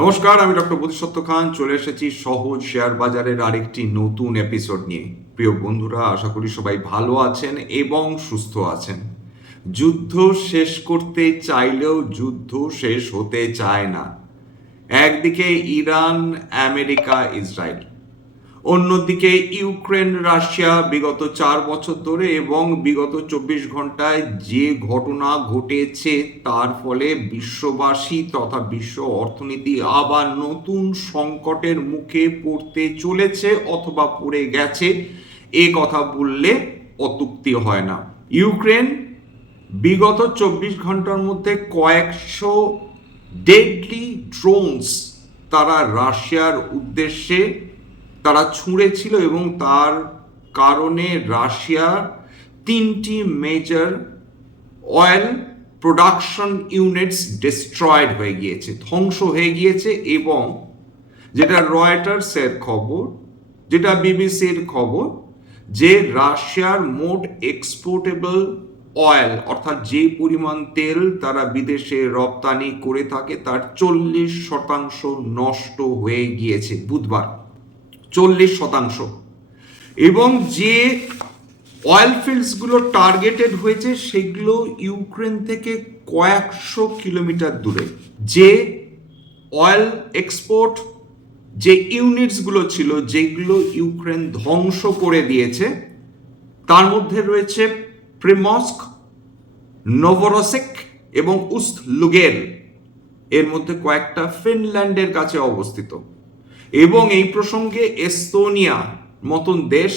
নমস্কার, আমি ডক্টর বোধিসত্ত্ব খান চলে এসেছি সহজ শেয়ার বাজারের আরেকটি নতুন এপিসোড নিয়ে। প্রিয় বন্ধুরা, আশা করি সবাই ভালো আছেন এবং সুস্থ আছেন। যুদ্ধ শেষ করতে চাইলেও যুদ্ধ শেষ হতে চায় না। একদিকে ইরান, আমেরিকা, ইসরায়েল, অন্যদিকে ইউক্রেন, রাশিয়া বিগত 4 বছর ধরে এবং বিগত 24 ঘন্টায় যে ঘটনা ঘটেছে তার ফলে বিশ্ববাসী তথা বিশ্ব অর্থনীতি আবার নতুন সংকটের মুখে পড়তে চলেছে অথবা পড়ে গেছে, এ কথা বললে অত্যুক্তি হয় না। ইউক্রেন বিগত 24 ঘন্টার মধ্যে কয়েকশো ডেডলি ড্রোনস তারা রাশিয়ার উদ্দেশ্যে তারা ছুঁড়েছিল এবং তার কারণে রাশিয়ার 3টি major oil production units destroyed হয়ে গিয়েছে, ধ্বংস হয়ে গিয়েছে। এবং যেটা রয়টার্সের খবর, যেটা বিবিসির খবর, যে রাশিয়ার মোট এক্সপোর্টেবল অয়েল অর্থাৎ যে পরিমাণ তেল তারা বিদেশে রপ্তানি করে থাকে তার 40% নষ্ট হয়ে গিয়েছে বুধবার। 40%। এবং যে অয়েল ফিল্ডসগুলো টার্গেটেড হয়েছে সেগুলো ইউক্রেন থেকে কয়েকশো কিলোমিটার দূরে। যে অয়েল এক্সপোর্ট যে ইউনিটসগুলো ছিল যেগুলো ইউক্রেন ধ্বংস করে দিয়েছে তার মধ্যে রয়েছে প্রিমস্ক, নোভরোসিক এবং উস্ট-লুগের। এর মধ্যে কয়েকটা ফিনল্যান্ডের কাছে অবস্থিত। এবং এই প্রসঙ্গে এস্তোনিয়া মতন দেশ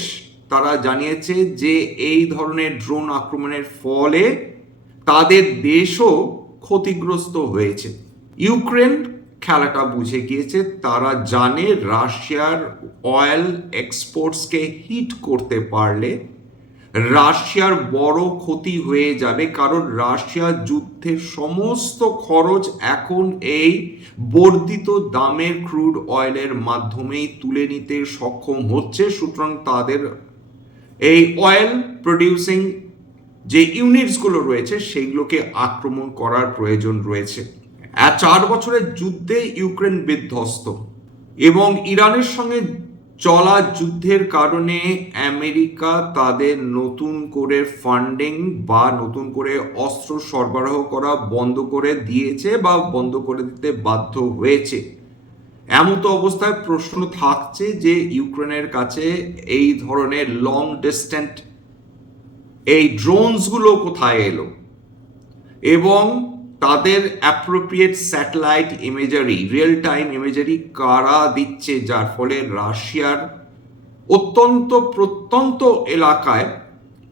তারা জানিয়েছে যে এই ধরনের ড্রোন আক্রমণের ফলে তাদের দেশও ক্ষতিগ্রস্ত হয়েছে। ইউক্রেন খেলাটা বুঝে গিয়েছে, তারা জানে রাশিয়ার অয়েল এক্সপোর্টসকে হিট করতে পারলে রাশিয়ার বড় ক্ষতি হয়ে যাবে, কারণ রাশিয়া যুদ্ধের সমস্ত খরচ এখন এই বর্ধিত দামের ক্রুড অয়েলের মাধ্যমেই তুলে নিতে সক্ষম হচ্ছে। সুতরাং তাদের এই অয়েল প্রডিউসিং যে ইউনিটসগুলো রয়েছে সেইগুলোকে আক্রমণ করার প্রয়োজন রয়েছে। 4 বছরের যুদ্ধে ইউক্রেন বিধ্বস্ত এবং ইরানের সঙ্গে চলা যুদ্ধের কারণে আমেরিকা তাদের নতুন করে ফান্ডিং বা নতুন করে অস্ত্র সরবরাহ করা বন্ধ করে দিয়েছে বা বন্ধ করে দিতে বাধ্য হয়েছে। এমতো অবস্থায় প্রশ্ন থাকছে যে ইউক্রেনের কাছে এই ধরনের লং ডিস্ট্যান্স এই ড্রোনসগুলো কোথায় এলো এবং তাদের appropriate satellite imagery, real time imagery কারা দিচ্ছে, যার ফলে রাশিয়ার অত্যন্ত প্রত্যন্ত এলাকায়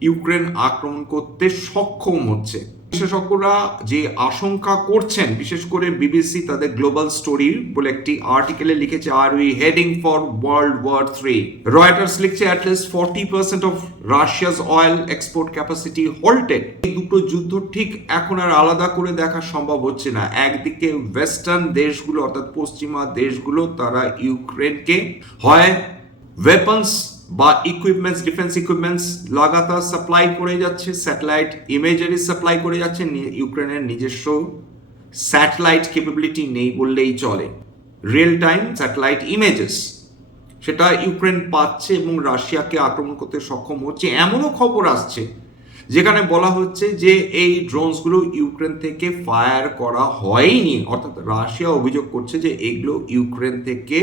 ইউক্রেন আক্রমণ করতে সক্ষম হচ্ছে। বিশেষজ্ঞরা যে আশঙ্কা করছেন, বিশেষ করে বিবিসি তাদের গ্লোবাল স্টোরি বলে একটি আর্টিকেলে লিখেছে, are we heading for world war 3। Reuters লিখছে at least 40% of Russia's oil export capacity halted. এই দুটো যুদ্ধ ঠিক এখন আর আলাদা করে দেখা সম্ভব হচ্ছে না। একদিকে ওয়েস্টার্ন দেশগুলো অর্থাৎ পশ্চিমা দেশগুলো তারা ইউক্রেনকে হয় ওয়েপন্স বা ইকুইপমেন্টস, ডিফেন্স ইকুইপমেন্টস লাগাতার সাপ্লাই করে যাচ্ছে, স্যাটেলাইট ইমেজারি সাপ্লাই করে যাচ্ছে। ইউক্রেনের নিজস্ব স্যাটেলাইট ক্যাপাবিলিটি নেই বললেই চলে, রিয়েল টাইম স্যাটেলাইট ইমেজেস সেটা ইউক্রেন পাচ্ছে এবং রাশিয়াকে আক্রমণ করতে সক্ষম হচ্ছে। এমনও খবর আসছে যেখানে বলা হচ্ছে যে এই ড্রোনসগুলো ইউক্রেন থেকে ফায়ার করা হয়নি, অর্থাৎ রাশিয়া অভিযোগ করছে যে এগুলো ইউক্রেন থেকে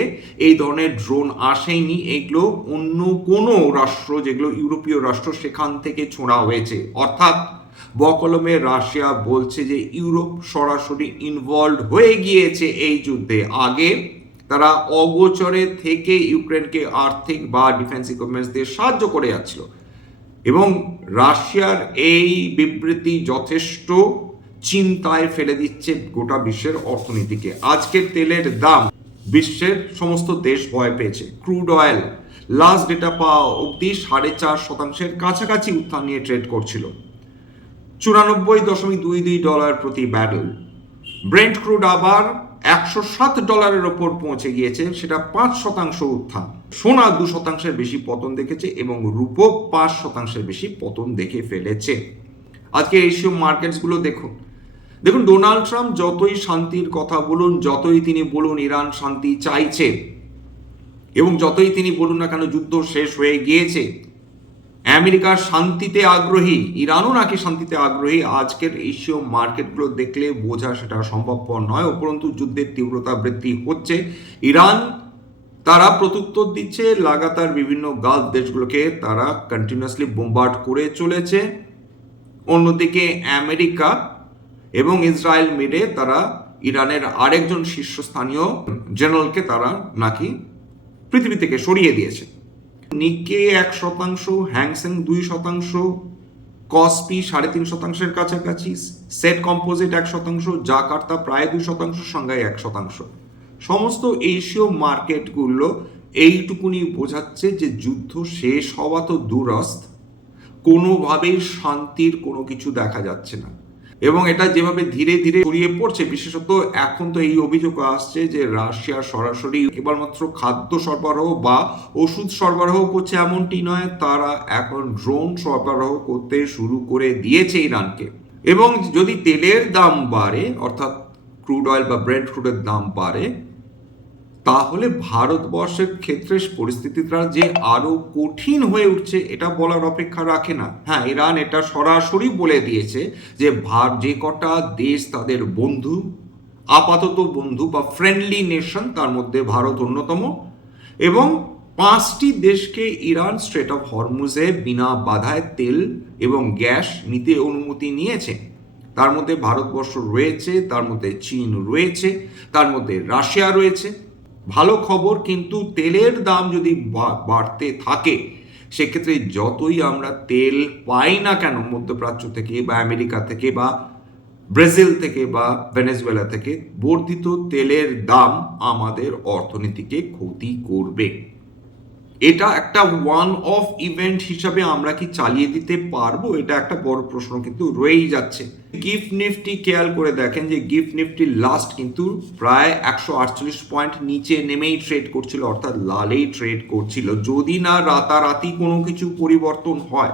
এই ধরনের ড্রোন আসেনি, এগুলো অন্য কোনো রাষ্ট্র, যেগুলো ইউরোপীয় রাষ্ট্র, সেখান থেকে ছোঁড়া হয়েছে। অর্থাৎ বকলমে রাশিয়া বলছে যে ইউরোপ সরাসরি ইনভলভ হয়ে গিয়েছে এই যুদ্ধে। আগে তারা অগোচরে থেকে ইউক্রেনকে আর্থিক বা ডিফেন্স ইকুইপমেন্টস দিয়ে সাহায্য করে যাচ্ছিল এবং রাশিয়ার এই বিবৃতি যথেষ্ট চিন্তায় ফেলে দিচ্ছে গোটা বিশ্বের অর্থনীতিকে। আজকের তেলের দাম বিশ্বের সমস্ত দেশ ভয় পেয়েছে। ক্রুড অয়েল লাস্ট ডেটা পাওয়া অবধি 4.5% কাছাকাছি উত্থান নিয়ে ট্রেড করছিল, $94.22 প্রতি ব্যারেল। ব্রেন্ট ক্রুড আবার $107 ওপর পৌঁছে গিয়েছে, সেটা 5% উত্থান। সোনা 2% বেশি পতন দেখেছে এবং রূপো 5% বেশি পতন দেখে ফেলেছে। আজকে এশীয় মার্কেটসগুলো দেখুন, দেখুন, ডোনাল্ড ট্রাম্প যতই শান্তির কথা বলুন, যতই তিনি বলুন ইরান শান্তি চাইছে, এবং যতই তিনি বলুন না কেন যুদ্ধ শেষ হয়ে গিয়েছে, আমেরিকা শান্তিতে আগ্রহী, ইরানও নাকি শান্তিতে আগ্রহী, আজকের এশীয় মার্কেটগুলো দেখলে বোঝা সেটা সম্ভবপর নয়। উপরন্তু যুদ্ধের তীব্রতা বৃদ্ধি হচ্ছে। ইরান তারা প্রত্যুত্তর দিচ্ছে, লাগাতার বিভিন্ন গালফ দেশগুলোকে তারা কন্টিনিউয়াসলি বোমবার্ড করে চলেছে। অন্যদিকে আমেরিকা এবং ইসরায়েল মিলে তারা ইরানের আরেকজন শীর্ষস্থানীয় জেনারেলকে তারা নাকি পৃথিবী থেকে সরিয়ে দিয়েছে। নিকে 1%, হ্যাংসেং 2%, কসপি 3.5%-এর কাছাকাছি, সেট কম্পোজিট 1%, জাকার্তা প্রায় 2%, সাংহাই 1%। সমস্ত এশীয় মার্কেটগুলো এইটুকুনি বোঝাচ্ছে যে যুদ্ধ শেষ হওয়া তো দূরস্থ, কোনোভাবেই শান্তির কোনো কিছু দেখা যাচ্ছে না। এবং এটা যেভাবে ধীরে ধীরে ছড়িয়ে পড়ছে, বিশেষত এখন তো এই অভিযোগ আসছে যে রাশিয়া সরাসরি কেবলমাত্র খাদ্য সরবরাহ বা ওষুধ সরবরাহ করছে এমনটি নয়, তারা এখন ড্রোন সরবরাহ করতে শুরু করে দিয়েছে ইরানকে। এবং যদি তেলের দাম বাড়ে, অর্থাৎ ক্রুড অয়েল বা ব্রেন্ট ক্রুডের দাম বাড়ে, তাহলে ভারতবর্ষের ক্ষেত্রে পরিস্থিতিটা যে আরো কঠিন হয়ে উঠছে এটা বলার অপেক্ষা রাখে না। হ্যাঁ, ইরান এটা সরাসরি বলে দিয়েছে যে যে কটা দেশ তাদের বন্ধু, আপাতত বন্ধু বা ফ্রেন্ডলি নেশন, তার মধ্যে ভারত অন্যতম, এবং 5টি দেশকে ইরান স্ট্রেট অফ হরমুজে বিনা বাধায় তেল এবং গ্যাস নিতে অনুমতি নিয়েছে। তার মধ্যে ভারতবর্ষ রয়েছে, তার মধ্যে চীন রয়েছে, তার মধ্যে রাশিয়া রয়েছে। ভালো খবর, কিন্তু তেলের দাম যদি বাড়তে থাকে, সেক্ষেত্রে যতই আমরা তেল পাই না কেন মধ্যপ্রাচ্য থেকে বা আমেরিকা থেকে বা ব্রাজিল থেকে বা ভেনেজুয়েলা থেকে, বর্ধিত তেলের দাম আমাদের অর্থনীতিকে ক্ষতি করবে। এটা একটা ওয়ান অফ ইভেন্ট হিসাবে আমরা কি চালিয়ে দিতে পারবো, এটা একটা বড় প্রশ্ন কিন্তু রয়েই যাচ্ছে। গিফট নিফটি খেয়াল করে দেখেন যে গিফট নিফটি লাস্ট কিন্তু প্রায় 148 পয়েন্ট নিচে নেমেই ট্রেড করছিল, অর্থাৎ লালেই ট্রেড করছিল। যদি না রাতারাতি কোনো কিছু পরিবর্তন হয়,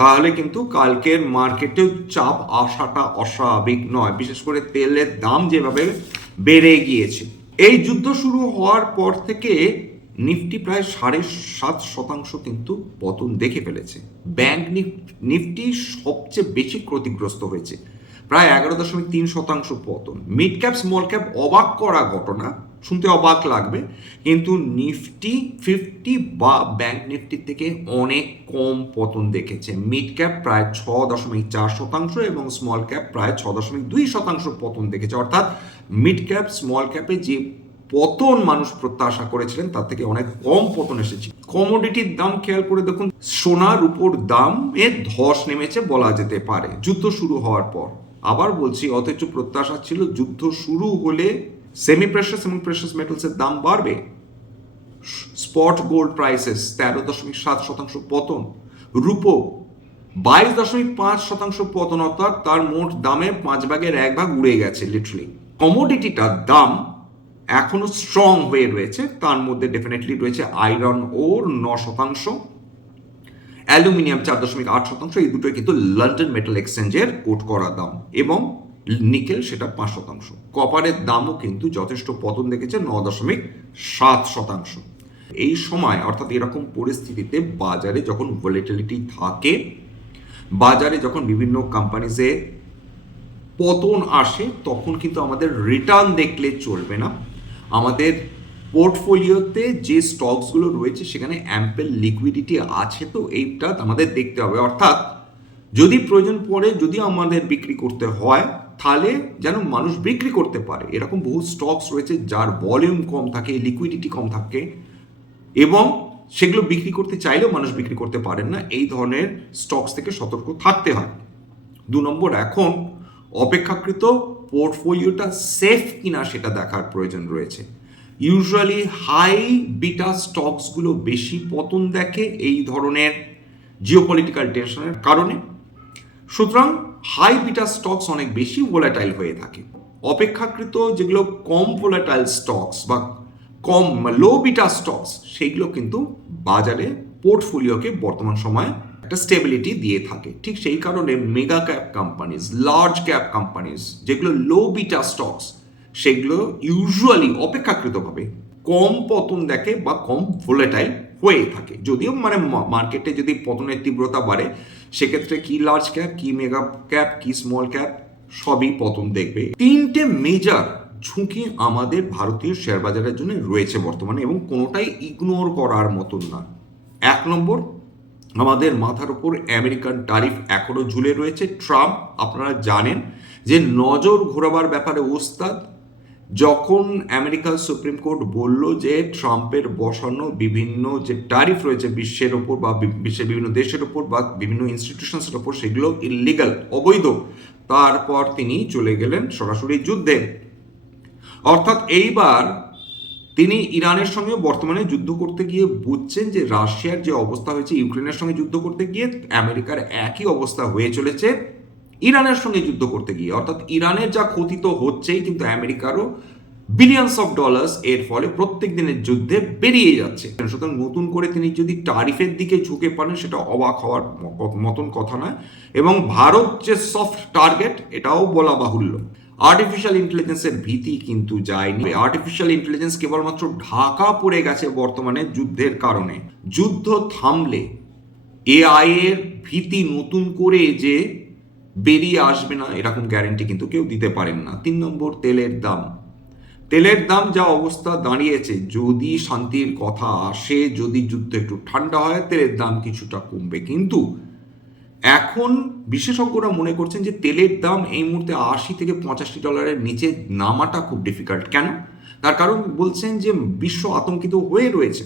তাহলে কিন্তু কালকের মার্কেটেও চাপ আসাটা অস্বাভাবিক নয়, বিশেষ করে তেলের দাম যেভাবে বেড়ে গিয়েছে। এই যুদ্ধ শুরু হওয়ার পর থেকে নিফটি প্রায় 7.5% কিন্তু পতন দেখে ফেলেছে। ব্যাংক নিফটি সবচেয়ে বেশি ক্ষতিগ্রস্ত হয়েছে, প্রায় 11.3% পতন। মিড ক্যাপ স্মল ক্যাপ অবাক করা ঘটনা, শুনতে অবাক লাগবে, কিন্তু নিফটি 50 বা ব্যাংক নিফটি থেকে অনেক কম পতন দেখেছে। মিড ক্যাপ প্রায় 6.4% এবং স্মল ক্যাপ প্রায় 6.2% পতন দেখেছে। অর্থাৎ মিড ক্যাপ স্মল ক্যাপে যে পতন মানুষ প্রত্যাশা করেছিলেন তার থেকে অনেক কম পতন এসেছে। কমোডিটির দাম খেয়াল করে দেখুন, সোনার উপর দামে ধস নেমেছে বলা যেতে পারে যুদ্ধ শুরু হওয়ার পর। আবার বলছি, অথচ প্রত্যাশা ছিল যুদ্ধ শুরু হলে সেমি প্রেশাস এবং প্রেশাস মেটালসের দাম বাড়বে। স্পট গোল্ড প্রাইসেস 13.7% পতন, রুপো 22.5% পতন, অর্থাৎ তার মোট দামে 5 ভাগের 1 ভাগ উড়ে গেছে লিটারালি। কমোডিটিটার দাম এখনো স্ট্রং হয়ে রয়েছে, তার মধ্যে ডেফিনেটলি রয়েছে আয়রন ওর 9%, অ্যালুমিনিয়াম 4.8%, এই দুটোই কিন্তু লন্ডন মেটাল এক্সচেঞ্জের কোট করা দাম, এবং নিকেল সেটা 5%। কপারের দামও কিন্তু যথেষ্ট পতন দেখেছে, 9.7%। এই সময়, অর্থাৎ এরকম পরিস্থিতিতে বাজারে যখন ভলিটিলিটি থাকে, বাজারে যখন বিভিন্ন কোম্পানিজে পতন আসে, তখন কিন্তু আমাদের রিটার্ন দেখলে চলবে না। আমাদের পোর্টফোলিওতে যে স্টকসগুলো রয়েছে সেখানে অ্যাম্পেল লিকুইডিটি আছে, তো এইটা আমাদের দেখতে হবে। অর্থাৎ যদি প্রয়োজন পড়ে, যদি আমাদের বিক্রি করতে হয়, তাহলে যেন মানুষ বিক্রি করতে পারে। এরকম বহু স্টকস রয়েছে যার ভলিউম কম থাকে, লিকুইডিটি কম থাকে, এবং সেগুলো বিক্রি করতে চাইলেও মানুষ বিক্রি করতে পারেন না। এই ধরনের স্টকস থেকে সতর্ক থাকতে হয়। 2 নম্বর, এখন অপেক্ষাকৃত পোর্টফোলিওটা সেফ কিনা সেটা দেখার প্রয়োজন রয়েছে। ইউজুয়ালি হাই বিটা স্টকসগুলো বেশি পতন দেখে এই ধরনের জিওপলিটিক্যাল টেনশনের কারণে। সুতরাং হাই বিটা স্টকস অনেক বেশি ভোলাটাইল হয়ে থাকে। অপেক্ষাকৃত যেগুলো কম ভোলাটাইল স্টকস বা কম লো বিটা স্টকস, সেইগুলো কিন্তু বাজারে পোর্টফোলিওকে বর্তমান সময়ে একটা স্টেবিলিটি দিয়ে থাকে। ঠিক সেই কারণে mega cap companies, large cap companies, যেগুলো লো বিটা স্টকস, সেগুলো ইউজুয়ালি অপেক্ষাকৃতভাবে কম পতন দেখে বা কম ভোলেটাইল হয়ে থাকে। যদিও মানে মার্কেটে যদি পতনের তীব্রতা বাড়ে, সেক্ষেত্রে কি লার্জ ক্যাপ, কি মেগা ক্যাপ, কি স্মল ক্যাপ, সবই পতন দেখবে। তিনটে মেজর ঝুঁকি আমাদের ভারতীয় শেয়ার বাজারের জন্য রয়েছে বর্তমানে, এবং কোনোটাই ইগনোর করার মতন না। 1 নম্বর, আমাদের মাথার উপর আমেরিকান ট্যারিফ এখনো ঝুলে রয়েছে। ট্রাম্প, আপনারা জানেন যে নজর ঘোরাবার ব্যাপারে ওস্তাদ। যখন আমেরিকার সুপ্রিম কোর্ট বলল যে ট্রাম্পের বসানো বিভিন্ন যে ট্যারিফ রয়েছে বিশ্বের ওপর বা বিশ্বের বিভিন্ন দেশের ওপর বা বিভিন্ন ইনস্টিটিউশনসের ওপর, সেগুলো ইলিগাল, অবৈধ, তারপর তিনি চলে গেলেন সরাসরি যুদ্ধে। অর্থাৎ এইবার তিনি ইরানের সঙ্গে বর্তমানে যুদ্ধ করতে গিয়ে বুঝছেন যে রাশিয়ার যে অবস্থা হয়েছে ইউক্রেনের সঙ্গে যুদ্ধ করতে গিয়ে, আমেরিকার একই অবস্থা হয়ে চলেছে ইরানের সঙ্গে যুদ্ধ করতে গিয়ে। অর্থাৎ ইরানের যা ক্ষতি তো হচ্ছেই, কিন্তু আমেরিকারও বিলিয়নস অফ ডলার্স এর ফলে প্রত্যেক দিনের যুদ্ধে বেরিয়ে যাচ্ছে। সুতরাং নতুন করে তিনি যদি ট্যারিফের দিকে ঝুঁকে পড়েন, সেটা অবাক হওয়ার মতন কথা নয়। এবং ভারত যে সফট টার্গেট, এটাও বলা বাহুল্য। আর্টিফিশিয়াল ইন্টেলিজেন্সের ভীতি কিন্তু যায়নি। আর্টিফিশিয়াল ইন্টেলিজেন্স কেবলমাত্র ঢাকা পড়ে গেছে বর্তমানে যুদ্ধের কারণে। যুদ্ধ থামলে এআই এর ভীতি নতুন করে যে বেরিয়ে আসবে না, এরকম গ্যারেন্টি কিন্তু কেউ দিতে পারেন না। 3 নম্বর, তেলের দাম। তেলের দাম যা অবস্থা দাঁড়িয়েছে, যদি শান্তির কথা আসে, যদি যুদ্ধ একটু ঠান্ডা হয়, তেলের দাম কিছুটা কমবে। কিন্তু এখন বিশেষজ্ঞরা মনে করছেন যে তেলের দাম এই মুহূর্তে $80 থেকে $85 নিচে নামাটা খুব ডিফিকাল্ট। কেন? তার কারণ বলছেন যে বিশ্ব আতঙ্কিত হয়ে রয়েছে।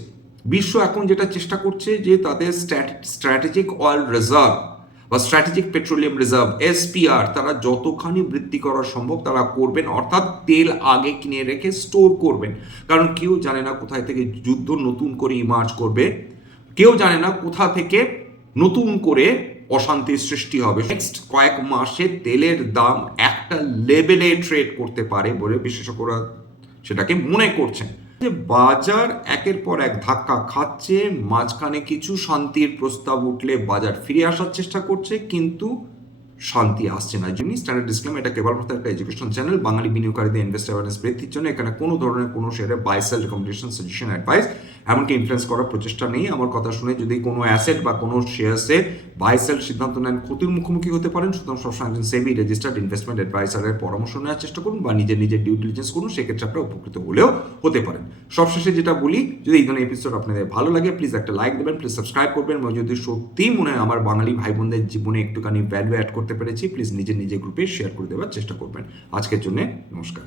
বিশ্ব এখন যেটা চেষ্টা করছে যে তাদের স্ট্র্যাটেজিক অয়েল রিজার্ভ বা স্ট্র্যাটেজিক পেট্রোলিয়াম রিজার্ভ, এসপিআর, তারা যতখানি বৃদ্ধি করা সম্ভব তারা করবেন। অর্থাৎ তেল আগে কিনে রেখে স্টোর করবেন। কারণ কেউ জানে না কোথায় থেকে যুদ্ধ নতুন করে ইমার্জ করবে, কেউ জানে না কোথা থেকে নতুন করে অশান্তির সৃষ্টি হবে। নেক্সট কয়েক মাসে তেলের দাম একটা লেভেলে ট্রেড করতে পারে বলে বিশেষজ্ঞরা সেটাকে মনে করছেন। যে বাজার একের পর এক ধাক্কা খাচ্ছে, মাঝখানে কিছু শান্তির প্রস্তাব উঠলে বাজার ফিরে আসার চেষ্টা করছে, কিন্তু শান্তি আসছে না। যিনি স্ট্যান্ডার্ড ডিসক্লেমার, এটা কেবলমাত্র একটা এডুকেশন চ্যানেল। বাঙালি বিনিয়োগকারীদের ইনভেস্ট অ্যাওয়ারনেস বৃদ্ধির জন্য এখানে কোনো ধরনের কোনো শেয়ারে buy sell recommendation, suggestion, advice, এমনকি ইনফ্লুয়েন্স করার প্রচেষ্টা নেই। আমার কথা শুনে যদি কোনো অ্যাসেট বা কোনো শেয়ারসে বাই সেল সিদ্ধান্ত নেন, ক্ষতির মুখোমুখি হতে পারেন। সুতরাং সবসময় একজন সেবি রেজিস্টার্ড ইনভেস্টমেন্ট অ্যাডভাইসারের পরামর্শ নেওয়ার চেষ্টা করুন বা নিজের ডিউ ডিলিজেন্স করুন। সেক্ষেত্রে আপনারা উপকৃত হলেও হতে পারেন। সবশেষে যেটা বলি, যদি এই ধরনের এপিসোড আপনাদের ভালো লাগে, প্লিজ একটা লাইক দেবেন, প্লিজ সাবস্ক্রাইব করবেন। যদি সত্যিই মনে হয় আমার বাঙালি ভাই বোনদের জীবনে একটুখানি ভ্যালু অ্যাড করতে পেরেছি, প্লিজ নিজের গ্রুপে শেয়ার করে দেওয়ার চেষ্টা করবেন। আজকের জন্য নমস্কার।